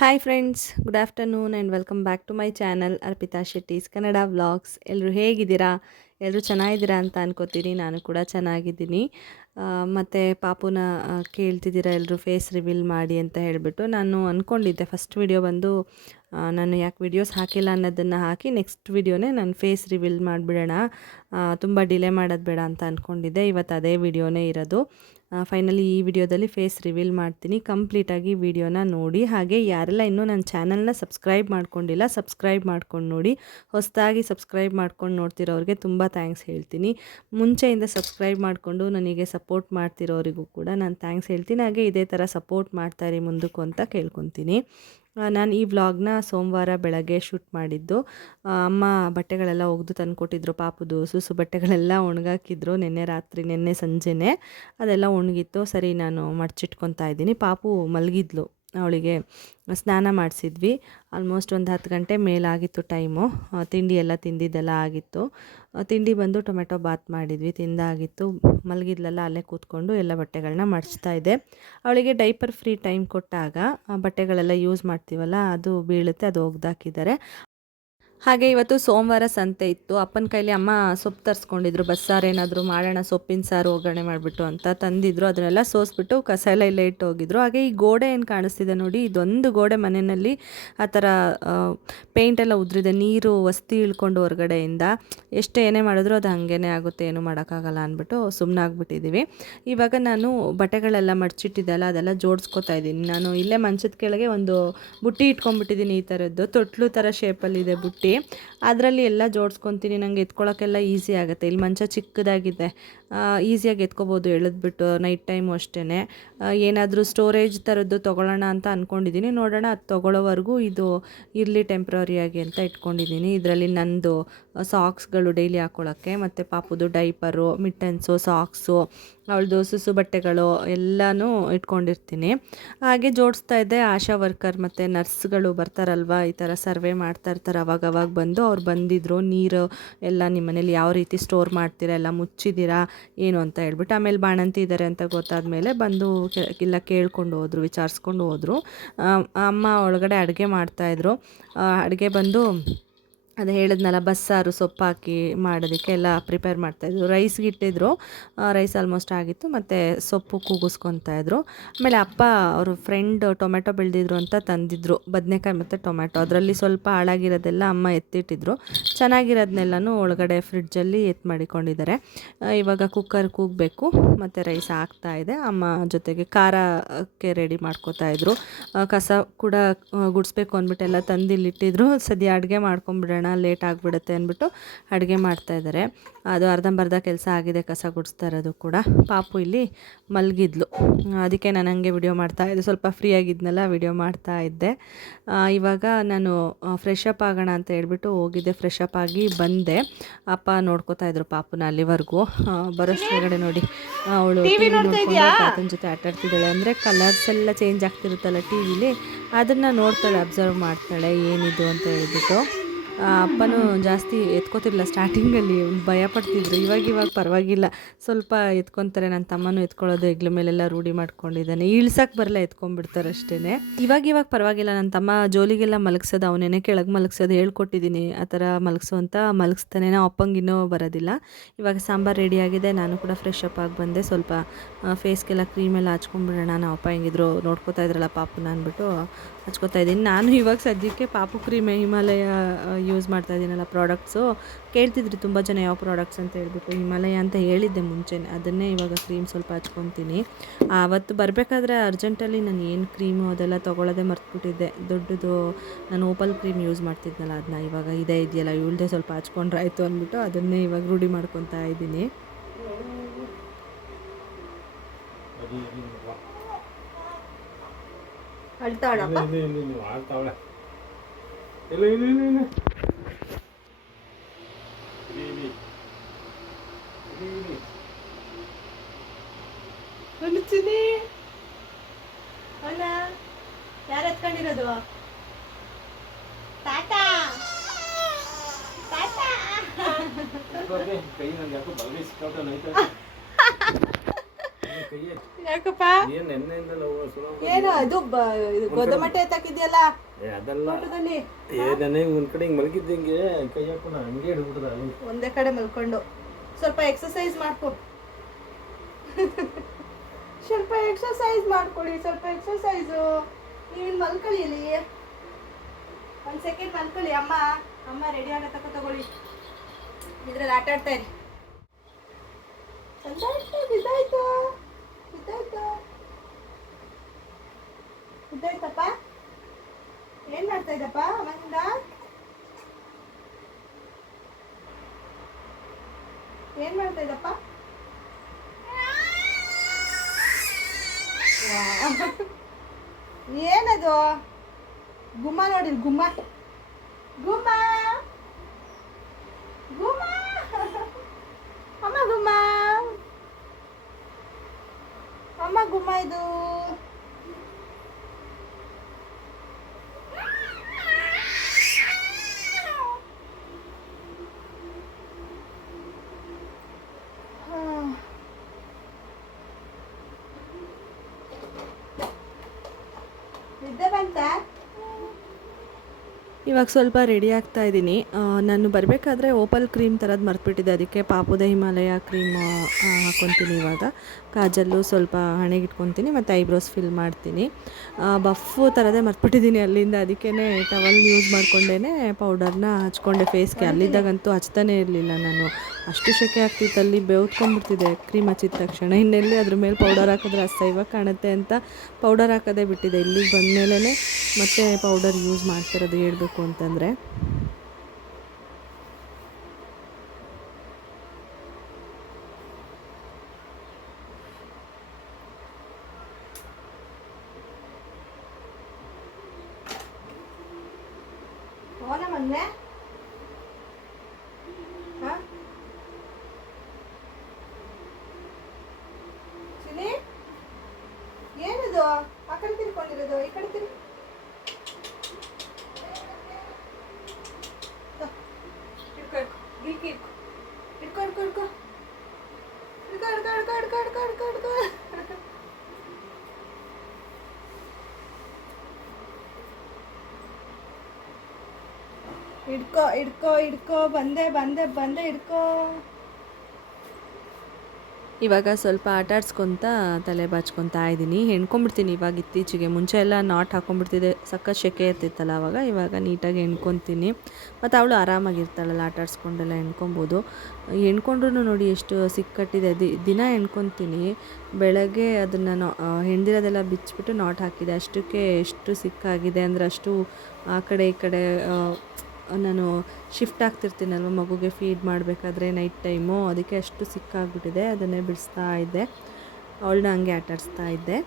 Hi friends, good afternoon and welcome back to my channel Arpita Shetty's Kannada vlogs. ಎಲ್ಲರೂ ಹೇಗಿದ್ದೀರಾ? ಎಲ್ಲರೂ ಚೆನ್ನಾಗಿದ್ದೀರಾ ಅಂತ ಅನ್ಕೋತೀನಿ. ನಾನು ಕೂಡ ಚೆನ್ನಾಗಿದ್ದೀನಿ. ಮತ್ತು ಪಾಪುನ ಕೇಳ್ತಿದ್ದೀರಾ ಎಲ್ಲರೂ ಫೇಸ್ ರಿವೀಲ್ ಮಾಡಿ ಅಂತ ಹೇಳಿಬಿಟ್ಟು. ನಾನು ಅಂದ್ಕೊಂಡಿದ್ದೆ ಫಸ್ಟ್ ವಿಡಿಯೋ ಬಂದು ನಾನು ಯಾಕೆ ವಿಡಿಯೋಸ್ ಹಾಕಿಲ್ಲ ಅನ್ನೋದನ್ನು ಹಾಕಿ ನೆಕ್ಸ್ಟ್ ವಿಡಿಯೋನೇ ನಾನು ಫೇಸ್ ರಿವೀಲ್ ಮಾಡಿಬಿಡೋಣ, ತುಂಬ ಡಿಲೇ ಮಾಡೋದು ಬೇಡ ಅಂತ ಅಂದ್ಕೊಂಡಿದ್ದೆ. ಇವತ್ತು ಅದೇ ವಿಡಿಯೋನೇ ಇರೋದು. ಫೈನಲಿ ಈ ವಿಡಿಯೋದಲ್ಲಿ ಫೇಸ್ ರಿವೀಲ್ ಮಾಡ್ತೀನಿ. ಕಂಪ್ಲೀಟಾಗಿ ವಿಡಿಯೋನ ನೋಡಿ. ಹಾಗೆ ಯಾರೆಲ್ಲ ಇನ್ನೂ ನನ್ನ ಚಾನಲ್ನ ಸಬ್ಸ್ಕ್ರೈಬ್ ಮಾಡ್ಕೊಂಡಿಲ್ಲ, ಸಬ್ಸ್ಕ್ರೈಬ್ ಮಾಡ್ಕೊಂಡು ನೋಡಿ. ಹೊಸದಾಗಿ ಸಬ್ಸ್ಕ್ರೈಬ್ ಮಾಡ್ಕೊಂಡು ನೋಡ್ತಿರೋರಿಗೆ ತುಂಬ ಥ್ಯಾಂಕ್ಸ್ ಹೇಳ್ತೀನಿ. ಮುಂಚೆಯಿಂದ ಸಬ್ಸ್ಕ್ರೈಬ್ ಮಾಡಿಕೊಂಡು ನನಗೆ ಸಪೋರ್ಟ್ ಮಾಡ್ತಿರೋರಿಗೂ ಕೂಡ ನಾನು ಥ್ಯಾಂಕ್ಸ್ ಹೇಳ್ತೀನಿ. ಹಾಗೆ ಇದೇ ಥರ ಸಪೋರ್ಟ್ ಮಾಡ್ತಾಯಿರಿ ಮುಂದಕ್ಕೂ ಅಂತ ಕೇಳ್ಕೊತೀನಿ. ನಾನು ಈ ವ್ಲಾಗ್ನ ಸೋಮವಾರ ಬೆಳಗ್ಗೆ ಶೂಟ್ ಮಾಡಿದ್ದು. ಅಮ್ಮ ಬಟ್ಟೆಗಳೆಲ್ಲ ಒಗೆದು ತಂದುಕೊಟ್ಟಿದ್ರು. ಪಾಪುದು ಸುಸು ಬಟ್ಟೆಗಳೆಲ್ಲ ಒಣಗಾಕಿದ್ರು ನಿನ್ನೆ ಸಂಜೆನೇ. ಅದೆಲ್ಲ ಒಣಗಿತ್ತು. ಸರಿ, ನಾನು ಮಡ್ಚಿಟ್ಕೊತಾ ಇದ್ದೀನಿ. ಪಾಪು ಮಲಗಿದ್ಲು. ಅವಳಿಗೆ ಸ್ನಾನ ಮಾಡಿಸಿದ್ವಿ. ಆಲ್ಮೋಸ್ಟ್ ಒಂದು 10 ಗಂಟೆ ಮೇಲಾಗಿತ್ತು ಟೈಮು. ತಿಂಡಿ ಎಲ್ಲ ತಿಂದಿದ್ದೆಲ್ಲ ಆಗಿತ್ತು. ತಿಂಡಿ ಬಂದು ಟೊಮೆಟೊ ಬಾತ್ ಮಾಡಿದ್ವಿ, ತಿಂದಾಗಿತ್ತು. ಮಲಗಿದ್ಲೆಲ್ಲ ಅಲ್ಲೇ ಕೂತ್ಕೊಂಡು ಎಲ್ಲ ಬಟ್ಟೆಗಳನ್ನ ಮಡಚ್ತಾ ಇದ್ದೆ. ಅವಳಿಗೆ ಡೈಪರ್ ಫ್ರೀ ಟೈಮ್ ಕೊಟ್ಟಾಗ ಬಟ್ಟೆಗಳೆಲ್ಲ ಯೂಸ್ ಮಾಡ್ತೀವಲ್ಲ, ಅದು ಬೀಳುತ್ತೆ, ಅದು ಒಗ್ದಾಕಿದ್ದಾರೆ. ಹಾಗೆ ಇವತ್ತು ಸೋಮವಾರ ಸಂತೆ ಇತ್ತು. ಅಪ್ಪನ ಕೈಲಿ ಅಮ್ಮ ಸೊಪ್ಪು ತರಿಸ್ಕೊಂಡಿದ್ರು. ಬಸ್ಸಾರು ಏನಾದರೂ ಮಾಡೋಣ, ಸೊಪ್ಪಿನ ಸಾರು ಒಗ್ಗರಣೆ ಮಾಡಿಬಿಟ್ಟು ಅಂತ ತಂದಿದ್ರು. ಅದನ್ನೆಲ್ಲ ಸೋಸ್ಬಿಟ್ಟು ಕಸ ಎಲ್ಲ ಇಲ್ಲೇ ಇಟ್ಟು ಹೋಗಿದ್ರು. ಹಾಗೆ ಈ ಗೋಡೆ ಏನು ಕಾಣಿಸ್ತಿದೆ ನೋಡಿ, ಇದೊಂದು ಗೋಡೆ ಮನೆಯಲ್ಲಿ ಆ ಥರ ಪೇಂಟೆಲ್ಲ ಉದ್ರಿದೆ. ನೀರು ವಸ್ತಿ ಇಳ್ಕೊಂಡು ಹೊರಗಡೆಯಿಂದ ಎಷ್ಟೇ ಏನೇ ಮಾಡಿದ್ರು ಅದು ಹಾಗೇ ಆಗುತ್ತೆ, ಏನೂ ಮಾಡೋಕ್ಕಾಗಲ್ಲ ಅಂದ್ಬಿಟ್ಟು ಸುಮ್ಮನಾಗ್ಬಿಟ್ಟಿದ್ದೀವಿ. ಇವಾಗ ನಾನು ಬಟ್ಟೆಗಳೆಲ್ಲ ಮಡ್ಚಿಟ್ಟಿದ್ದೆಲ್ಲ ಅದೆಲ್ಲ ಜೋಡಿಸ್ಕೊತಾ ಇದ್ದೀನಿ. ನಾನು ಇಲ್ಲೇ ಮಂಚದ ಕೆಳಗೆ ಒಂದು ಬುಟ್ಟಿ ಇಟ್ಕೊಂಡ್ಬಿಟ್ಟಿದ್ದೀನಿ. ಈ ಥರದ್ದು ತೊಟ್ಲು ಥರ ಶೇಪಲ್ಲಿದೆ ಬುಟ್ಟಿ. ಅದರಲ್ಲಿ ಎಲ್ಲ ಜೋಡಿಸ್ಕೊತೀನಿ. ನನಗೆ ಎತ್ಕೊಳ್ಳೋಕ್ಕೆಲ್ಲ ಈಸಿ ಆಗುತ್ತೆ. ಇಲ್ಲಿ ಮಂಚ ಚಿಕ್ಕದಾಗಿದೆ, ಈಸಿಯಾಗಿ ಎತ್ಕೋಬೋದು ಎಳೆದ್ಬಿಟ್ಟು. ನೈಟ್ ಟೈಮು ಅಷ್ಟೇ. ಏನಾದರೂ ಸ್ಟೋರೇಜ್ ಥರದ್ದು ತೊಗೊಳ್ಳೋಣ ಅಂತ ಅಂದ್ಕೊಂಡಿದ್ದೀನಿ. ನೋಡೋಣ, ಅದು ತೊಗೊಳ್ಳೋವರೆಗೂ ಇದು ಇರಲಿ ಟೆಂಪ್ರರಿಯಾಗಿ ಅಂತ ಇಟ್ಕೊಂಡಿದ್ದೀನಿ. ಇದರಲ್ಲಿ ನಂದು ಸಾಕ್ಸ್ಗಳು ಡೈಲಿ ಹಾಕ್ಕೊಳ್ಳೋಕ್ಕೆ, ಮತ್ತು ಪಾಪುದು ಡೈಪರು, ಮಿಟ್ಟನ್ಸು, ಸಾಕ್ಸು, ಅವಳದು ಸುಸು ಬಟ್ಟೆಗಳು ಎಲ್ಲನೂ ಇಟ್ಕೊಂಡಿರ್ತೀನಿ. ಹಾಗೆ ಜೋಡಿಸ್ತಾ ಇದ್ದೆ. ಆಶಾ ವರ್ಕರ್ ಮತ್ತು ನರ್ಸ್ಗಳು ಬರ್ತಾರಲ್ವ, ಈ ಥರ ಸರ್ವೆ ಮಾಡ್ತಾ ಇರ್ತಾರೆ. ಅವಾಗ ಬಂದು ಅವ್ರು ಬಂದಿದ್ದರು. ನೀರು ಎಲ್ಲ ನಿಮ್ಮ ಮನೇಲಿ ಯಾವ ರೀತಿ ಸ್ಟೋರ್ ಮಾಡ್ತೀರಾ, ಎಲ್ಲ ಮುಚ್ಚಿದ್ದೀರಾ ಏನು ಅಂತ ಹೇಳ್ಬಿಟ್ಟು. ಆಮೇಲೆ ಬಾಣಂತಿ ಇದ್ದಾರೆ ಅಂತ ಗೊತ್ತಾದಮೇಲೆ ಬಂದು ಇಲ್ಲ ಕೇಳ್ಕೊಂಡು ಹೋದರು, ವಿಚಾರಿಸ್ಕೊಂಡು ಹೋದರು. ಅಮ್ಮ ಒಳಗಡೆ ಅಡುಗೆ ಮಾಡ್ತಾಯಿದ್ರು. ಅಡುಗೆ ಬಂದು ಅದು ಹೇಳಿದ್ನಲ್ಲ, ಬಸ್ಸಾರು ಸೊಪ್ಪು ಹಾಕಿ ಮಾಡೋದಕ್ಕೆ ಎಲ್ಲ ಪ್ರಿಪೇರ್ ಮಾಡ್ತಾಯಿದ್ರು. ರೈಸ್ಗೆ ಇಟ್ಟಿದ್ರು. ರೈಸ್ ಆಲ್ಮೋಸ್ಟ್ ಆಗಿತ್ತು, ಮತ್ತು ಸೊಪ್ಪು ಕೂಗಿಸ್ಕೊತಾಯಿದ್ರು. ಆಮೇಲೆ ಅಪ್ಪ ಅವರು ಫ್ರೆಂಡ್ ಟೊಮೆಟೊ ಬೆಳೆದಿದ್ರು ಅಂತ ತಂದಿದ್ರು, ಬದನೆಕಾಯಿ ಮತ್ತು ಟೊಮೆಟೊ. ಅದರಲ್ಲಿ ಸ್ವಲ್ಪ ಹಾಳಾಗಿರೋದೆಲ್ಲ ಅಮ್ಮ ಎತ್ತಿಟ್ಟಿದ್ರು. ಚೆನ್ನಾಗಿರೋದನ್ನೆಲ್ಲನೂ ಒಳಗಡೆ ಫ್ರಿಡ್ಜಲ್ಲಿ ಮಾಡಿಕೊಂಡಿದ್ದಾರೆ. ಇವಾಗ ಕುಕ್ಕರ್ ಕೂಗಬೇಕು, ಮತ್ತು ರೈಸ್ ಆಗ್ತಾಯಿದೆ. ಅಮ್ಮ ಜೊತೆಗೆ ಖಾರಕ್ಕೆ ರೆಡಿ ಮಾಡ್ಕೋತಾಯಿದ್ರು. ಕಸ ಕೂಡ ಗುಡಿಸ್ಬೇಕು ಅಂದ್ಬಿಟ್ಟು ಎಲ್ಲ ತಂದಿಲ್ಲಿಟ್ಟಿದ್ರು. ಸದ್ಯ ಅಡುಗೆ ಮಾಡ್ಕೊಂಬಿಡೋಣ, ಲೇಟ್ ಆಗಿಬಿಡುತ್ತೆ ಅಂದ್ಬಿಟ್ಟು ಅಡುಗೆ ಮಾಡ್ತಾಯಿದ್ದಾರೆ. ಅದು ಅರ್ಧಂಬರ್ಧ ಕೆಲಸ ಆಗಿದೆ, ಕಸ ಗುಡಿಸ್ತಾ ಇರೋದು ಕೂಡ. ಪಾಪು ಇಲ್ಲಿ ಮಲಗಿದ್ಲು. ಅದಕ್ಕೆ ನಾನು ಹಂಗೆ ವಿಡಿಯೋ ಮಾಡ್ತಾಯಿದ್ದೆ. ಸ್ವಲ್ಪ ಫ್ರೀ ಆಗಿದ್ನಲ್ಲ, ವಿಡಿಯೋ ಮಾಡ್ತಾಯಿದ್ದೆ. ಇವಾಗ ನಾನು ಫ್ರೆಶ್ ಅಪ್ ಆಗೋಣ ಅಂತ ಹೇಳ್ಬಿಟ್ಟು ಹೋಗಿದ್ದೆ. ಫ್ರೆಶ್ ಅಪ್ ಆಗಿ ಬಂದೆ. ಅಪ್ಪ ನೋಡ್ಕೋತಾಯಿದ್ರು ಪಾಪುನ ಅಲ್ಲಿವರೆಗೂ. ಬರೋಷ್ಟ್ರೊಳಗಡೆ ನೋಡಿ, ಅವಳು ಟಿ ವಿ ನೋಡ್ಕೊಂಡು ತಾತನ ಜೊತೆ ಆಟಾಡ್ತಿದ್ದಾಳೆ. ಅಂದರೆ ಕಲರ್ಸ್ ಎಲ್ಲ ಚೇಂಜ್ ಆಗ್ತಿರುತ್ತಲ್ಲ ಟಿ ವಿಲಿ, ಅದನ್ನು ನೋಡ್ತಾಳೆ, ಅಬ್ಸರ್ವ್ ಮಾಡ್ತಾಳೆ ಏನಿದು ಅಂತ ಹೇಳ್ಬಿಟ್ಟು. ಅಪ್ಪನೂ ಜಾಸ್ತಿ ಎತ್ಕೋತಿರಲಿಲ್ಲ ಸ್ಟಾರ್ಟಿಂಗಲ್ಲಿ, ಭಯ ಪಡ್ತಿದ್ರು. ಇವಾಗ ಪರವಾಗಿಲ್ಲ, ಸ್ವಲ್ಪ ಎತ್ಕೊತಾರೆ. ನನ್ನ ತಮ್ಮನೂ ಎತ್ಕೊಳ್ಳೋದು ಹೆಗ್ಲ ಮೇಲೆಲ್ಲ ರೂಢಿ ಮಾಡ್ಕೊಂಡಿದ್ದಾನೆ. ಇಳ್ಸಕ್ಕೆ ಬರಲ್ಲ, ಎತ್ಕೊಂಡ್ಬಿಡ್ತಾರೆ ಅಷ್ಟೇ. ಇವಾಗ ಪರವಾಗಿಲ್ಲ. ನನ್ನ ತಮ್ಮ ಜೋಲಿಗೆಲ್ಲ ಮಲಗಿಸೋದು ಅವನೇನೆ, ಕೆಳಗೆ ಮಲಗಿಸೋದು ಹೇಳ್ಕೊಟ್ಟಿದ್ದೀನಿ. ಆ ಥರ ಮಲಗಿಸು ಅಂತ ಮಲಗಿಸ್ತಾನೆ. ನಾವು ಅಪ್ಪಂಗಿನ್ನೂ ಬರೋದಿಲ್ಲ. ಇವಾಗ ಸಾಂಬಾರು ರೆಡಿಯಾಗಿದೆ. ನಾನು ಕೂಡ ಫ್ರೆಶ್ ಅಪ್ ಆಗಿ ಬಂದೆ. ಸ್ವಲ್ಪ ಫೇಸ್ಗೆಲ್ಲ ಕ್ರೀಮೆಲ್ಲ ಹಚ್ಕೊಂಡ್ಬಿಡೋಣ. ನಾವು ಅಪ್ಪ ಹೆಂಗಿದ್ರು ನೋಡ್ಕೋತಾ ಇದ್ರಲ್ಲ ಪಾಪುನ ಅಂದ್ಬಿಟ್ಟು ಹಚ್ಕೋತಾ ಇದ್ದೀನಿ. ನಾನು ಇವಾಗ ಸದ್ಯಕ್ಕೆ ಪಾಪು ಕ್ರೀಮೆ ಹಿಮಾಲಯ ಯೂಸ್ ಮಾಡ್ತಾ ಇದ್ದೀನಲ್ಲ, ಪ್ರಾಡಕ್ಟ್ಸು. ಕೇಳ್ತಿದ್ರಿ ತುಂಬ ಜನ ಯಾವ ಪ್ರಾಡಕ್ಟ್ಸ್ ಅಂತ ಹೇಳ್ಬಿಟ್ಟು. ಹಿಮಾಲಯ ಅಂತ ಹೇಳಿದ್ದೆ ಮುಂಚೆನೇ, ಅದನ್ನೇ ಇವಾಗ ಕ್ರೀಮ್ ಸ್ವಲ್ಪ ಹಚ್ಕೊತೀನಿ. ಆವತ್ತು ಬರಬೇಕಾದ್ರೆ ಅರ್ಜೆಂಟಲ್ಲಿ ನಾನು ಏನು ಕ್ರೀಮು ಅದೆಲ್ಲ ತೊಗೊಳ್ಳೋದೇ ಮರ್ತ್ಬಿಟ್ಟಿದ್ದೆ. ದೊಡ್ಡದು ನಾನು ಓಪಲ್ ಕ್ರೀಮ್ ಯೂಸ್ ಮಾಡ್ತಿದ್ನಲ್ಲ, ಅದನ್ನ ಇವಾಗ ಇದೆಯಲ್ಲ ಇವಳದೇ ಸ್ವಲ್ಪ ಹಚ್ಕೊಂಡ್ರೆ ಆಯಿತು ಅಂದ್ಬಿಟ್ಟು ಅದನ್ನೇ ಇವಾಗ ರೂಢಿ ಮಾಡ್ಕೊತಾ ಇದ್ದೀನಿ. ಅಳ್ತಾವಳಪ್ಪ, ಆಡ್ತಾವಳೆ. ಅಲ್ಲ, ಯಾರು ಎತ್ಕೊಂಡಿರೋದು? ತಾತಾ ಕೈ ನನಗೆ ಯಾಕೋ ಬಲಗೈ ಸಿಕ್ಕಾಪಟ್ಟೆ ನೋಯ್ತಾ ಯಾಕಪ್ಪ ಏನು ಅದು ಗೋದಮಟ್ಟೆ ಎತ್ತಾಕಿದ್ಯಲ್ಲ ಒಂದೇ ಕಡೆ ಮಲ್ಕೊಂಡು ಸ್ವಲ್ಪ ಎಕ್ಸರ್ಸೈಸ್ ಮಾಡ್ಕೊ ಸ್ವಲ್ಪ ಎಕ್ಸರ್ಸೈಸ್ ಮಾಡ್ಕೊಳ್ಳಿ ಸ್ವಲ್ಪ ಎಕ್ಸರ್ಸೈಸು ನೀವಿನ್ ಮಲ್ಕೊಳ್ಳಿ ಇಲ್ಲಿ ಒಂದು ಸೆಕೆಂಡ್ ಮಲ್ಕೊಳ್ಳಿ ಅಮ್ಮ ಅಮ್ಮ ರೆಡಿ ಆಗೋ ತಗೊಳ್ಳಿ ಇದ್ರಲ್ಲಿ ಆಟ ಆಡ್ತಾ ಇರಿ ಬಿದ್ದಾಯ್ತು ಬಿದ್ದಾಯ್ತಪ್ಪ ಏನ್ ಮಾಡ್ತಾ ಇದ್ದಪ್ಪ ಅಮ್ಮನಿಂದ ಏನ್ ಮಾಡ್ತಾ ಇದ್ದಪ್ಪ ಏನದು ಗುಮ್ಮ ನೋಡಿ ಗುಮ್ಮ ಗುಮ್ಮ ಗುಮ್ಮ ಅಮ್ಮ ಗುಮ್ಮ ಅಮ್ಮ ಗುಮ್ಮ ಇದು ನಿದ್ದೆ ಬಂತಾ ಇವಾಗ ಸ್ವಲ್ಪ ರೆಡಿ ಆಗ್ತಾ ಇದ್ದೀನಿ ನಾನು ಬರಬೇಕಾದ್ರೆ ಓಪಲ್ ಕ್ರೀಮ್ ಥರದ್ದು ಮರ್ತ್ಬಿಟ್ಟಿದ್ದೆ ಅದಕ್ಕೆ ಪಾಪುದ ಹಿಮಾಲಯ ಕ್ರೀಮ್ ಹಾಕ್ಕೊತೀನಿ ಇವಾಗ ಕಾಜಲ್ಲು ಸ್ವಲ್ಪ ಹಣೆಗೆ ಇಟ್ಕೊತೀನಿ ಮತ್ತು ಐಬ್ರೋಸ್ ಫಿಲ್ ಮಾಡ್ತೀನಿ ಬಫ್ಫು ಥರದೇ ಮರ್ತ್ಬಿಟ್ಟಿದ್ದೀನಿ ಅಲ್ಲಿಂದ ಅದಕ್ಕೇ ಟವಲ್ ಯೂಸ್ ಮಾಡ್ಕೊಂಡೇ ಪೌಡರ್ನ ಹಚ್ಕೊಂಡೆ ಫೇಸ್ಗೆ ಅಲ್ಲಿದ್ದಾಗಂತೂ ಹಚ್ತಾನೇ ಇರಲಿಲ್ಲ ನಾನು ಅಷ್ಟು ಸೆಕೆ ಆಗ್ತಿತ್ತು ಅಲ್ಲಿ ಬೆವ್ತ್ಕೊಂಡ್ಬಿಡ್ತಿದೆ ಕ್ರೀಮ್ ಹಚ್ಚಿದ ತಕ್ಷಣ ಇನ್ನೆಲ್ಲಿ ಅದ್ರ ಮೇಲೆ ಪೌಡರ್ ಹಾಕಿದ್ರೆ ಅಸಹ್ಯವಾಗಿ ಕಾಣುತ್ತೆ ಅಂತ ಪೌಡರ್ ಹಾಕೋದೇ ಬಿಟ್ಟಿದೆ ಇಲ್ಲಿಗೆ ಬಂದಮೇಲೆ ಮತ್ತೆ ಪೌಡರ್ ಯೂಸ್ ಮಾಡ್ತಿರೋದು ಹೇಳ್ಬೇಕು ಅಂತಂದರೆ ಮೊನ್ನೆ ಏನದು ಆ ಕಡೆ ತಿರ್ಕೊಂಡಿರೋದು ಈ ಕಡೆ ತಿರ್ಗಿ ಹಿಡ್ಕೊ ಹಿಡ್ಕೊ ಹಿಡ್ಕೊ ಬಂದೆ ಬಂದೆ ಬಂದೆ ಹಿಡ್ಕೊ ಇವಾಗ ಸ್ವಲ್ಪ ಆಟ ಆಡ್ಸ್ಕೊತಾ ತಲೆ ಬಾಚ್ಕೊತಾ ಇದ್ದೀನಿ ಹೆಣ್ಕೊಂಬಿಡ್ತೀನಿ ಇವಾಗ ಇತ್ತೀಚೆಗೆ ಮುಂಚೆ ಎಲ್ಲ ನಾಟ್ ಹಾಕೊಂಡ್ಬಿಡ್ತಿದ್ದೆ ಸಕ್ಕ ಸೆಕೆ ಇರ್ತಿತ್ತಲ್ಲ ಇವಾಗ ನೀಟಾಗಿ ಹೆಣ್ಕೊತೀನಿ ಮತ್ತು ಅವಳು ಆರಾಮಾಗಿರ್ತಾಳಲ್ಲ ಆಟ ಆಡ್ಸ್ಕೊಂಡೆಲ್ಲ ಹೆಣ್ಕೊಬೋದು ಹೆಣ್ಕೊಂಡ್ರು ನೋಡಿ ಎಷ್ಟು ಸಿಕ್ಕಟ್ಟಿದೆ ದಿನ ಹೆಣ್ಕೊತೀನಿ ಬೆಳಗ್ಗೆ ಅದನ್ನು ಹೆಣ್ದಿರೋದೆಲ್ಲ ಬಿಚ್ಚಿಬಿಟ್ಟು ನಾಟ್ ಹಾಕಿದೆ ಅಷ್ಟಕ್ಕೆ ಎಷ್ಟು ಸಿಕ್ಕಾಗಿದೆ ಅಂದರೆ ಅಷ್ಟು ಆ ಕಡೆ ಈ ಕಡೆ ನಾನು ಶಿಫ್ಟ್ ಆಗ್ತಿರ್ತೀನಲ್ವ ಮಗುಗೆ ಫೀಡ್ ಮಾಡಬೇಕಾದ್ರೆ ನೈಟ್ ಟೈಮು ಅದಕ್ಕೆ ಅಷ್ಟು ಸಿಕ್ಕಾಗ್ಬಿಟ್ಟಿದೆ ಅದನ್ನೇ ಬಿಡಿಸ್ತಾ ಇದ್ದೆ ಅವಳನ್ನ ಹಂಗೆ ಆಟಾಡಿಸ್ತಾ ಇದ್ದೆ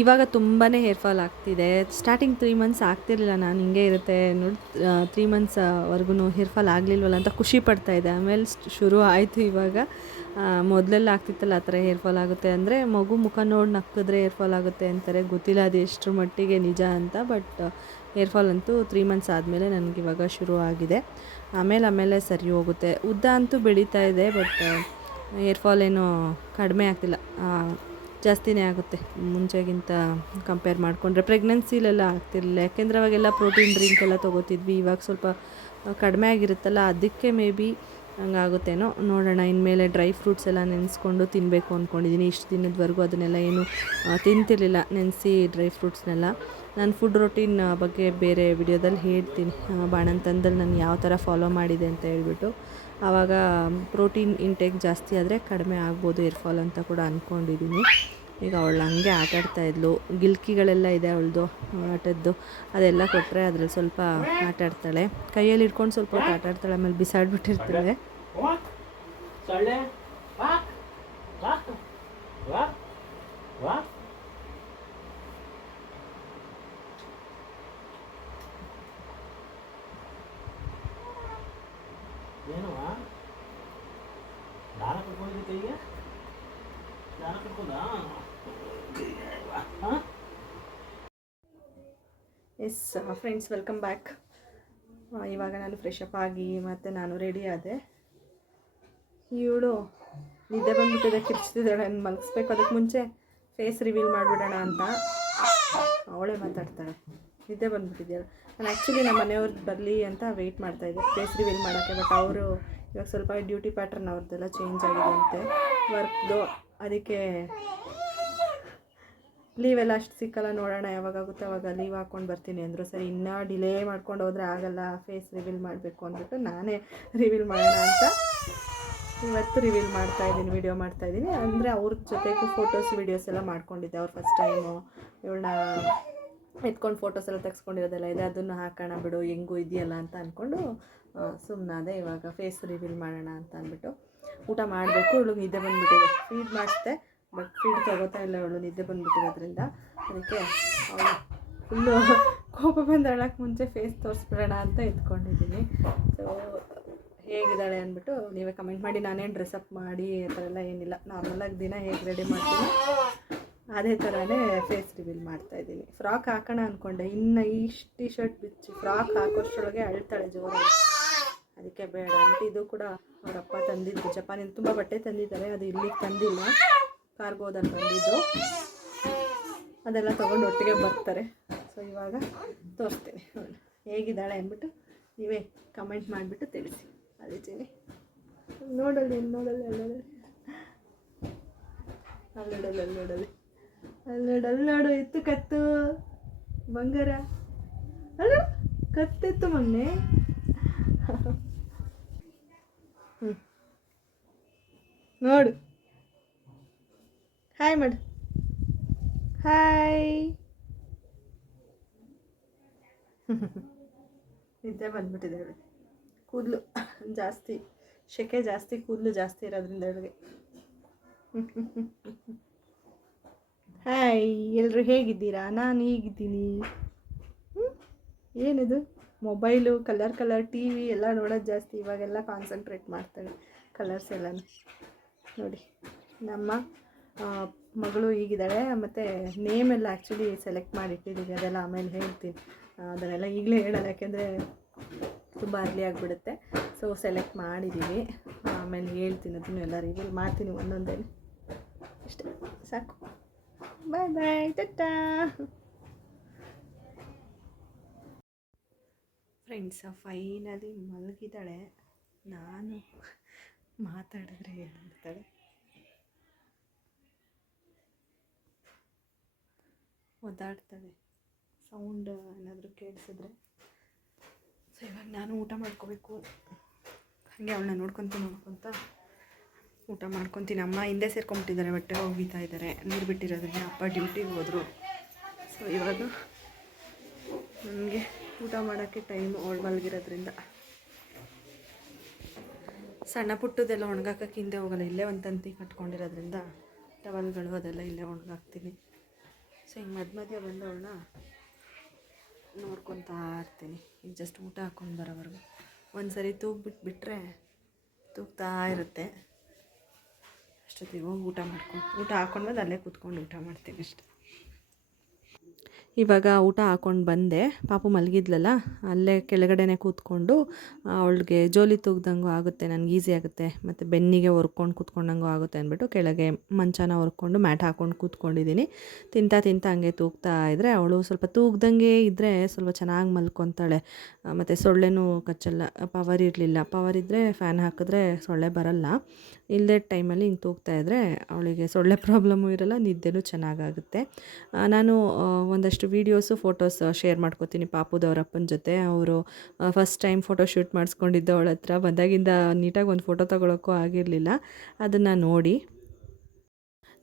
ಇವಾಗ ತುಂಬಾ ಹೇರ್ ಫಾಲ್ ಆಗ್ತಿದೆ ಸ್ಟಾರ್ಟಿಂಗ್ 3 ಮಂತ್ಸ್ ಆಗ್ತಿರಲಿಲ್ಲ ನಾನು ಹಿಂಗೆ ಇರುತ್ತೆ ನೋಡಿ 3 ಮಂತ್ಸ್ವರೆಗೂ ಹೇರ್ ಫಾಲ್ ಆಗಲಿಲ್ವಲ್ಲ ಅಂತ ಖುಷಿ ಪಡ್ತಾಯಿದ್ದೆ ಆಮೇಲೆ ಶುರು ಆಯಿತು ಇವಾಗ ಮೊದಲೆಲ್ಲ ಆಗ್ತಿತ್ತಲ್ಲ ಆ ಥರ ಹೇರ್ ಫಾಲ್ ಆಗುತ್ತೆ ಅಂದರೆ ಮಗು ಮುಖ ನೋಡಿ ನಕ್ಕಿದ್ರೆ ಹೇರ್ ಫಾಲ್ ಆಗುತ್ತೆ ಅಂತಾರೆ ಗೊತ್ತಿಲ್ಲ ಅದು ಎಷ್ಟರ ಮಟ್ಟಿಗೆ ನಿಜ ಅಂತ ಬಟ್ ಹೇರ್ ಫಾಲ್ ಅಂತೂ 3 ಮಂತ್ಸ್ ಆದಮೇಲೆ ನನಗೆ ಇವಾಗ ಶುರು ಆಗಿದೆ ಆಮೇಲೆ ಸರಿ ಹೋಗುತ್ತೆ ಉದ್ದ ಅಂತೂ ಬೆಳೀತಾ ಇದೆ ಬಟ್ ಹೇರ್ ಫಾಲ್ ಏನೂ ಕಡಿಮೆ ಆಗ್ತಿಲ್ಲ ಜಾಸ್ತಿನೇ ಆಗುತ್ತೆ ಮುಂಚೆಗಿಂತ ಕಂಪೇರ್ ಮಾಡಿಕೊಂಡ್ರೆ ಪ್ರೆಗ್ನೆನ್ಸಿಲೆಲ್ಲ ಆಗ್ತಿರಲಿಲ್ಲ ಯಾಕೆಂದರೆ ಅವಾಗೆಲ್ಲ ಪ್ರೋಟೀನ್ ಡ್ರಿಂಕ್ ಎಲ್ಲ ತೊಗೋತಿದ್ವಿ ಇವಾಗ ಸ್ವಲ್ಪ ಕಡಿಮೆ ಆಗಿರುತ್ತಲ್ಲ ಅದಕ್ಕೆ ಮೇ ಬಿ ಹಂಗಾಗುತ್ತೇನೋ ನೋಡೋಣ ಇನ್ಮೇಲೆ ಡ್ರೈ ಫ್ರೂಟ್ಸ್ ಎಲ್ಲ ನೆನೆಸ್ಕೊಂಡು ತಿನ್ನಬೇಕು ಅಂದ್ಕೊಂಡಿದ್ದೀನಿ ಇಷ್ಟು ದಿನದವರೆಗೂ ಅದನ್ನೆಲ್ಲ ಏನು ತಿಂತಿರಲಿಲ್ಲ ನೆನೆಸಿ ಡ್ರೈ ಫ್ರೂಟ್ಸ್ನೆಲ್ಲ ನಾನು ಫುಡ್ ರೊಟೀನ್ ಬಗ್ಗೆ ಬೇರೆ ವಿಡಿಯೋದಲ್ಲಿ ಹೇಳ್ತೀನಿ ಬಾಣಂತನದಲ್ಲಿ ನಾನು ಯಾವ ಥರ ಫಾಲೋ ಮಾಡಿದೆ ಅಂತ ಹೇಳ್ಬಿಟ್ಟು ಆವಾಗ ಪ್ರೋಟೀನ್ ಇಂಟೇಕ್ ಜಾಸ್ತಿ ಆದರೆ ಕಡಿಮೆ ಆಗ್ಬೋದು ಹೇರ್ ಫಾಲ್ ಅಂತ ಕೂಡ ಅಂದ್ಕೊಂಡಿದ್ದೀನಿ ಈಗ ಅವಳು ಹಂಗೆ ಆಟಾಡ್ತಾಯಿದ್ಲು ಗಿಲ್ಕಿಗಳೆಲ್ಲ ಇದೆ ಅವಳದು ಆಟದ್ದು ಅದೆಲ್ಲ ಕೊಟ್ಟರೆ ಅದ್ರಲ್ಲಿ ಸ್ವಲ್ಪ ಆಟಾಡ್ತಾಳೆ ಕೈಯಲ್ಲಿ ಇಟ್ಕೊಂಡು ಸ್ವಲ್ಪ ಹೊತ್ತು ಆಟಾಡ್ತಾಳೆ ಆಮೇಲೆ ಬಿಸಾಡ್ಬಿಟ್ಟಿರ್ತಾಳೆ ಎಸ್ ಫ್ರೆಂಡ್ಸ್ ವೆಲ್ಕಮ್ ಬ್ಯಾಕ್ ಇವಾಗ ನಾನು ಫ್ರೆಶ್ ಅಪ್ ಆಗಿ ಮತ್ತು ನಾನು ರೆಡಿ ಆದೆ ಇವಳು ನಿದ್ದೆ ಬಂದುಬಿಟ್ಟಿದೆ, ಕಿರ್ಚ್ತಿದ್ದಾಳೆ. ಮಲಗಿಸ್ಬೇಕು. ಅದಕ್ಕೆ ಮುಂಚೆ ಫೇಸ್ ರಿವೀಲ್ ಮಾಡಿಬಿಡೋಣ ಅಂತ. ಅವಳೇ ಮಾತಾಡ್ತಾಳೆ. ನಿದ್ದೆ ಬಂದುಬಿಟ್ಟಿದೆಯಲ್ಲ. ನಾನು ಆ್ಯಕ್ಚುಲಿ ನಮ್ಮ ಮನೆಯವ್ರದ್ದು ಬರಲಿ ಅಂತ ವೆಯ್ಟ್ ಮಾಡ್ತಾಯಿದ್ದೆ ಫೇಸ್ ರಿವೀಲ್ ಮಾಡೋಕ್ಕೆ. ಬಟ್ ಅವರು ಇವಾಗ ಸ್ವಲ್ಪ ಡ್ಯೂಟಿ ಪ್ಯಾಟ್ರನ್ ಅವ್ರದ್ದೆಲ್ಲ ಚೇಂಜ್ ಆಗಿದೆ ಅಂತೆ ವರ್ಕ್ದು. ಅದಕ್ಕೆ ಲೀವೆಲ್ಲ ಅಷ್ಟು ಸಿಕ್ಕಲ್ಲ, ನೋಡೋಣ ಯಾವಾಗಾಗುತ್ತೆ ಅವಾಗ ಲೀವ್ ಹಾಕ್ಕೊಂಡು ಬರ್ತೀನಿ ಅಂದರು. ಸರಿ, ಇನ್ನೂ ಡಿಲೇ ಮಾಡ್ಕೊಂಡು ಹೋದರೆ ಆಗಲ್ಲ, ಫೇಸ್ ರಿವೀಲ್ ಮಾಡಬೇಕು ಅಂದ್ಬಿಟ್ಟು ನಾನೇ ರಿವೀಲ್ ಮಾಡೋಣ ಅಂತ ಇವತ್ತು ರಿವೀಲ್ ಮಾಡ್ತಾಯಿದ್ದೀನಿ, ವಿಡಿಯೋ ಮಾಡ್ತಾಯಿದ್ದೀನಿ. ಅಂದರೆ ಅವ್ರ ಜೊತೆಗೂ ಫೋಟೋಸ್ ವೀಡಿಯೋಸ್ ಎಲ್ಲ ಮಾಡ್ಕೊಂಡಿದ್ದೆ. ಅವ್ರು ಫಸ್ಟ್ ಟೈಮು ಇವಳನ್ನ ಎತ್ಕೊಂಡು ಫೋಟೋಸ್ ಎಲ್ಲ ತೆಗೆಸ್ಕೊಂಡಿರೋದೆಲ್ಲ ಇದೆ, ಅದನ್ನು ಹಾಕೋಣ ಬಿಡು ಹೆಂಗೂ ಇದೆಯಲ್ಲ ಅಂತ ಅಂದ್ಕೊಂಡು ಸುಮ್ಮನಾದೆ. ಇವಾಗ ಫೇಸ್ ರಿವೀಲ್ ಮಾಡೋಣ ಅಂತ ಅಂದ್ಬಿಟ್ಟು ಊಟ ಮಾಡಬೇಕು. ಇವಳು ನಿದ್ದೆ ಬಂದುಬಿಟ್ಟಿದೆ. ಫೀಡ್ ಮಾಡಿಸ್ದೆ, ಬಟ್ ಫೀಡ್ ತೊಗೋತಾ ಇಲ್ಲ ಇವಳು ನಿದ್ದೆ ಬಂದುಬಿಟ್ಟಿರೋದ್ರಿಂದ. ಅದಕ್ಕೆ ಅವಳು ಫುಲ್ಲು ಕೋಪ ಬಂದು ಹೇಳೋಕ್ಕೆ ಮುಂಚೆ ಫೇಸ್ ತೋರಿಸ್ಬಿಡೋಣ ಅಂತ ಎತ್ಕೊಂಡಿದ್ದೀನಿ. ಸೊ ಹೇಗಿದ್ದಾಳೆ ಅಂದ್ಬಿಟ್ಟು ನೀವೇ ಕಮೆಂಟ್ ಮಾಡಿ. ನಾನೇನು ಡ್ರೆಸ್ಅಪ್ ಮಾಡಿ ಆ ಥರ ಎಲ್ಲ ಏನಿಲ್ಲ, ನಾರ್ಮಲಾಗಿ ದಿನ ಹೇಗೆ ರೆಡಿ ಮಾಡ್ತೀನಿ ಅದೇ ಥರನೇ ಫೇಸ್ ರಿವೀಲ್ ಮಾಡ್ತಾಯಿದ್ದೀನಿ. ಫ್ರಾಕ್ ಹಾಕೋಣ ಅಂದ್ಕೊಂಡೆ, ಇನ್ನು ಇಷ್ಟು ಟಿ ಶರ್ಟ್ ಬಿಚ್ಚಿ ಫ್ರಾಕ್ ಹಾಕೋಷ್ಟರೊಳಗೆ ಅಳ್ತಾಳೆ ಜೋರಾಗಿ. ಅದಕ್ಕೆ ಬೇಡ ಅಂದ್ಬಿಟ್ಟು ಇದು ಕೂಡ ಅವರಪ್ಪ ತಂದಿದ್ದು, ಜಪಾನಿಂದ ತುಂಬ ಬಟ್ಟೆ ತಂದಿದ್ದಾರೆ, ಅದು ಇಲ್ಲಿಗೆ ತಂದಿಲ್ಲ, ಕಾರ್ಗೋದಲ್ಲಿ ಬಂದಿದ್ದು. ಅದೆಲ್ಲ ತೊಗೊಂಡು ಒಟ್ಟಿಗೆ ಬರ್ತಾರೆ. ಸೊ ಇವಾಗ ತೋರಿಸ್ತೀನಿ ಹೇಗಿದ್ದಾಳೆ ಅಂದ್ಬಿಟ್ಟು ನೀವೇ ಕಮೆಂಟ್ ಮಾಡಿಬಿಟ್ಟು ತಿಳಿಸಿ. ಅಲ್ಲಿದ್ದೀನಿ, ನೋಡಲಿ ನೋಡಲಿ ಅಲ್ಲೋಡಲಿ ಅಲ್ಲೋಡಲಿ ಅಲ್ಲೋಡಲಿ ಅಲ್ಲೋಡಲ್ಲಿ ನೋಡು. ಎತ್ತು ಕತ್ತು ಬಂಗಾರ, ಅಲ್ಲ ಕತ್ತೆತ್ತು ಮೊನ್ನೆ. ನೋಡು, ಹಾಯ್ ಮಾಡು, ಹಾಯ್. ನಿದ್ದೆ ಬಂದ್ಬಿಟ್ಟಿದೆ ಅವಳಿಗೆ. ಕೂದಲು ಜಾಸ್ತಿ, ಸೆಕೆ ಜಾಸ್ತಿ, ಕೂದಲು ಜಾಸ್ತಿ ಇರೋದ್ರಿಂದ ಅವಳಿಗೆ. ಹಾಯ್, ಎಲ್ಲರೂ ಹೇಗಿದ್ದೀರಾ? ನಾನು ಹೀಗಿದ್ದೀನಿ. ಏನಿದು ಮೊಬೈಲು, ಕಲರ್ ಟಿ ವಿ ಎಲ್ಲ ನೋಡೋದು ಜಾಸ್ತಿ. ಇವಾಗೆಲ್ಲ ಕಾನ್ಸಂಟ್ರೇಟ್ ಮಾಡ್ತಾಳೆ ಕಲರ್ಸ್ ಎಲ್ಲನೂ. ನೋಡಿ ನಮ್ಮ ಮಗಳು ಹೀಗಿದ್ದಾಳೆ. ಮತ್ತು ನೇಮೆಲ್ಲ ಆ್ಯಕ್ಚುಲಿ ಸೆಲೆಕ್ಟ್ ಮಾಡಿ ಇಟ್ಟಿದ್ದೀವಿ, ಅದೆಲ್ಲ ಆಮೇಲೆ ಹೇಳ್ತೀನಿ. ಅದನ್ನೆಲ್ಲ ಈಗಲೇ ಹೇಳೋಲ್ಲ, ಯಾಕೆಂದರೆ ತುಂಬ ಅರ್ಲಿ ಆಗಿಬಿಡುತ್ತೆ. ಸೊ ಸೆಲೆಕ್ಟ್ ಮಾಡಿದ್ದೀವಿ, ಆಮೇಲೆ ಹೇಳ್ತೀನಿ, ಅದನ್ನು ಎಲ್ಲ ರಿವೀಲ್ ಮಾಡ್ತೀನಿ ಒಂದೊಂದೇ. ಅಷ್ಟೇ ಸಾಕು. ಬಾಯ್ ಬಾಯ್, ಟಾಟಾ. ಫ್ರೆಂಡ್ಸ್, ಫೈನಲಿ ಮಲಗಿದ್ದಾಳೆ. ನಾನು ಮಾತಾಡಿದ್ರೆ ಏನ್ಬಿಡ್ತಾಳೆ, ಒದ್ದಾಡ್ತಾಳೆ ಸೌಂಡ್ ಏನಾದರೂ ಕೇಳಿಸಿದ್ರೆ. ಸೊ ಇವಾಗ ನಾನು ಊಟ ಮಾಡ್ಕೋಬೇಕು. ಹಾಗೆ ಅವಳನ್ನ ನೋಡ್ಕೊತ ಊಟ ಮಾಡ್ಕೊತೀನಿ. ಅಮ್ಮ ಹಿಂದೆ ಸೇರ್ಕೊಂಬಿಟ್ಟಿದ್ದಾರೆ, ಬಟ್ಟೆ ಒಗಿತಾ ಇದ್ದಾರೆ, ನೀರು ಬಿಟ್ಟಿರೋದ್ರಿಂದ. ಅಪ್ಪ ಡ್ಯೂಟಿಗೆ ಹೋದರು. ಸೊ ಇವಾಗ ನನಗೆ ಊಟ ಮಾಡೋಕ್ಕೆ ಟೈಮು ಅವಳು ಮಲಗಿರೋದ್ರಿಂದ. ಸಣ್ಣ ಪುಟ್ಟದೆಲ್ಲ ಒಣಗಾಕಕ್ಕೆ ಹಿಂದೆ ಹೋಗಲ್ಲ, ಇಲ್ಲೇ ಒಂದು ತಂತಿ ಕಟ್ಕೊಂಡಿರೋದ್ರಿಂದ ಟವಲ್ಗಳು ಅದೆಲ್ಲ ಇಲ್ಲೇ ಒಣಗಾಕ್ತೀನಿ. ಸೊ ಹಿಂಗೆ ಮಧ್ಯೆ ಬಂದು ಅವಳನ್ನ ನೋಡ್ಕೊತಾ ಇರ್ತೀನಿ. ಈಗ ಜಸ್ಟ್ ಊಟ ಹಾಕ್ಕೊಂಡು ಬರೋವರೆಗೂ ಒಂದು ಸರಿ ಬಿಟ್ಟರೆ ತೂಗ್ತಾ ಇರುತ್ತೆ. ಅಷ್ಟೊತ್ತಿಗೆ ಹೋಗಿ ಊಟ ಹಾಕ್ಕೊಂಡು ಬಂದು ಅಲ್ಲೇ ಕೂತ್ಕೊಂಡು ಊಟ ಮಾಡ್ತೀನಿ ಅಷ್ಟೆ. ಇವಾಗ ಊಟ ಹಾಕ್ಕೊಂಡು ಬಂದೆ. ಪಾಪು ಮಲಗಿದ್ಲಲ್ಲ, ಅಲ್ಲೇ ಕೆಳಗಡೆನೇ ಕೂತ್ಕೊಂಡು ಅವಳಿಗೆ ಜೋಲಿ ತೂಗ್ದಂಗೂ ಆಗುತ್ತೆ, ನನಗೆ ಈಸಿ ಆಗುತ್ತೆ, ಮತ್ತು ಬೆನ್ನಿಗೆ ಹೊರ್ಕೊಂಡು ಕೂತ್ಕೊಂಡಂಗೂ ಆಗುತ್ತೆ ಅಂದ್ಬಿಟ್ಟು ಕೆಳಗೆ ಮಂಚನ ಹೊರ್ಕೊಂಡು ಮ್ಯಾಟ್ ಹಾಕ್ಕೊಂಡು ಕೂತ್ಕೊಂಡಿದ್ದೀನಿ. ತಿಂತಾ ಹಂಗೆ ತೂಗ್ತಾ ಇದ್ದರೆ ಅವಳು ಸ್ವಲ್ಪ ತೂಗ್ದಂಗೆ ಇದ್ದರೆ ಸ್ವಲ್ಪ ಚೆನ್ನಾಗಿ ಮಲ್ಕೊತಾಳೆ. ಮತ್ತು ಸೊಳ್ಳೆನೂ ಕಚ್ಚಲ್ಲ. ಪವರ್ ಇರಲಿಲ್ಲ, ಪವರ್ ಇದ್ದರೆ ಫ್ಯಾನ್ ಹಾಕಿದ್ರೆ ಸೊಳ್ಳೆ ಬರಲ್ಲ. ಇಲ್ಲದೆ ಟೈಮಲ್ಲಿ ಹಿಂಗೆ ತೂಗ್ತಾ ಇದ್ದರೆ ಅವಳಿಗೆ ಸೊಳ್ಳೆ ಪ್ರಾಬ್ಲಮ್ಮು ಇರಲ್ಲ, ನಿದ್ದೆನೂ ಚೆನ್ನಾಗಾಗುತ್ತೆ. ನಾನು ಒಂದಷ್ಟು ವೀಡಿಯೋಸು ಫೋಟೋಸ್ ಶೇರ್ ಮಾಡ್ಕೋತೀನಿ ಪಾಪುದವ್ರಪ್ಪನ ಜೊತೆ. ಅವರು ಫಸ್ಟ್ ಟೈಮ್ ಫೋಟೋ ಶೂಟ್ ಮಾಡಿಸ್ಕೊಂಡಿದ್ದು ಅವಳ ಹತ್ರ. ಬಂದಾಗಿಂದ ನೀಟಾಗಿ ಒಂದು ಫೋಟೋ ತಗೊಳ್ಳೋಕ್ಕೂ ಆಗಿರಲಿಲ್ಲ. ಅದನ್ನು ನೋಡಿ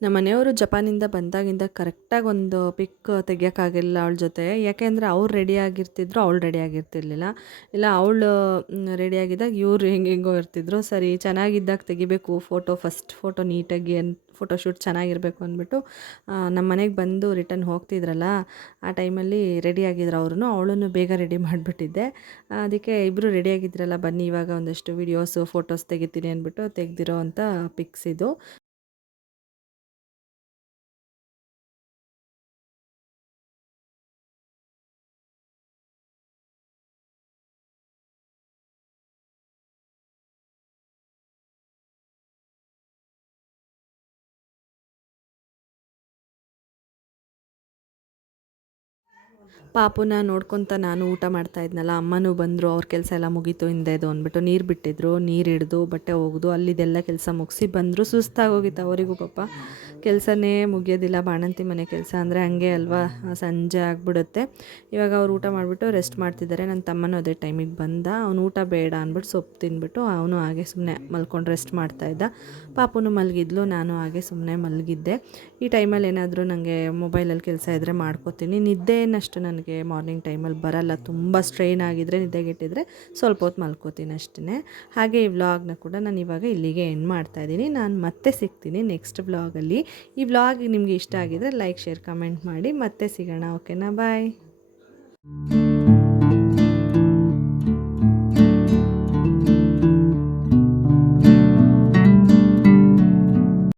ನಮ್ಮ ಮನೆಯವರು ಜಪಾನಿಂದ ಬಂದಾಗಿಂದ ಕರೆಕ್ಟಾಗಿ ಒಂದು ಪಿಕ್ ತೆಗಿಯೋಕ್ಕಾಗಿಲ್ಲ ಅವಳ ಜೊತೆ. ಯಾಕೆಂದರೆ ಅವ್ರು ರೆಡಿಯಾಗಿರ್ತಿದ್ರು, ಅವಳು ರೆಡಿಯಾಗಿರ್ತಿರ್ಲಿಲ್ಲ. ಇಲ್ಲ ಅವಳು ರೆಡಿಯಾಗಿದ್ದಾಗ ಇವ್ರು ಹೆಂಗೆಂಗೋ ಇರ್ತಿದ್ರು. ಸರಿ ಚೆನ್ನಾಗಿದ್ದಾಗ ತೆಗಿಬೇಕು ಫಸ್ಟ್ ಫೋಟೋ ನೀಟಾಗಿ ಫೋಟೋಶೂಟ್ ಚೆನ್ನಾಗಿರಬೇಕು ಅಂದ್ಬಿಟ್ಟು ನಮ್ಮ ಮನೆಗೆ ಬಂದು ರಿಟರ್ನ್ ಹೋಗ್ತಿದ್ರಲ್ಲ, ಆ ಟೈಮಲ್ಲಿ ರೆಡಿಯಾಗಿದ್ರು ಅವಳನ್ನು ಬೇಗ ರೆಡಿ ಮಾಡಿಬಿಟ್ಟಿದ್ದೆ. ಅದಕ್ಕೆ ಇಬ್ಬರು ರೆಡಿಯಾಗಿದ್ರಲ್ಲ, ಬನ್ನಿ ಇವಾಗ ಒಂದಷ್ಟು ವೀಡಿಯೋಸು ಫೋಟೋಸ್ ತೆಗಿತೀನಿ ಅಂದ್ಬಿಟ್ಟು ತೆಗೆದಿರೋ ಅಂಥ ಪಿಕ್ಸ್ ಇದು. ಪಾಪುನ ನೋಡ್ಕೊತ ನಾನು ಊಟ ಮಾಡ್ತಾ ಇದ್ನಲ್ಲ, ಅಮ್ಮನೂ ಬಂದರು, ಅವ್ರ ಕೆಲಸ ಎಲ್ಲ ಮುಗೀತು ಹಿಂದೆದು ಅಂದ್ಬಿಟ್ಟು ನೀರು ಬಿಟ್ಟಿದ್ರು, ನೀರು ಹಿಡ್ದು ಬಟ್ಟೆ ಒಗೆದು ಅಲ್ಲಿದೆಲ್ಲ ಕೆಲಸ ಮುಗಿಸಿ ಬಂದರು. ಸುಸ್ತಾಗೋಗಿತ್ತು ಅವರಿಗೂ ಪಾಪ, ಕೆಲಸನೇ ಮುಗಿಯೋದಿಲ್ಲ. ಬಾಣಂತಿ ಮನೆ ಕೆಲಸ ಅಂದರೆ ಹಂಗೆ ಅಲ್ವಾ, ಸಂಜೆ ಆಗಿಬಿಡುತ್ತೆ. ಇವಾಗ ಅವ್ರು ಊಟ ಮಾಡಿಬಿಟ್ಟು ರೆಸ್ಟ್ ಮಾಡ್ತಿದ್ದಾರೆ. ನನ್ನ ತಮ್ಮನೂ ಅದೇ ಟೈಮಿಗೆ ಬಂದ. ಅವ್ನು ಊಟ ಬೇಡ ಅಂದ್ಬಿಟ್ಟು ಸೊಪ್ಪು ತಿಂದ್ಬಿಟ್ಟು ಅವನು ಹಾಗೆ ಸುಮ್ಮನೆ ಮಲ್ಕೊಂಡು ರೆಸ್ಟ್ ಮಾಡ್ತಾಯಿದ್ದ. ಪಾಪುನು ಮಲಗಿದ್ಲು, ನಾನು ಹಾಗೆ ಸುಮ್ಮನೆ ಮಲಗಿದ್ದೆ. ಈ ಟೈಮಲ್ಲಿ ಏನಾದರೂ ನನಗೆ ಮೊಬೈಲಲ್ಲಿ ಕೆಲಸ ಇದ್ದರೆ ಮಾಡ್ಕೋತೀನಿ. ನಿದ್ದೆನಷ್ಟು ನನಗೆ ಮಾರ್ನಿಂಗ್ ಟೈಮಲ್ಲಿ ಬರಲ್ಲ. ತುಂಬ ಸ್ಟ್ರೈನ್ ಆಗಿದ್ದರೆ, ನಿದ್ದೆಗೆಟ್ಟಿದ್ರೆ ಸ್ವಲ್ಪ ಹೊತ್ತು ಮಲ್ಕೋತೀನಿ ಅಷ್ಟೇ. ಹಾಗೆ ಈ ವ್ಲಾಗ್ನ ಕೂಡ ನಾನು ಇವಾಗ ಇಲ್ಲಿಗೆ ಎಂಡ್ ಮಾಡ್ತಾಯಿದ್ದೀನಿ. ನಾನು ಮತ್ತೆ ಸಿಗ್ತೀನಿ ನೆಕ್ಸ್ಟ್ ವ್ಲಾಗಲ್ಲಿ. ಈ ವ್ಲಾಗ್ ನಿಮಗೆ ಇಷ್ಟ ಆಗಿದರೆ ಲೈಕ್, ಶೇರ್, ಕಮೆಂಟ್ ಮಾಡಿ. ಮತ್ತೆ ಸಿಗೋಣ. ಓಕೆನಾ? ಬಾಯ್.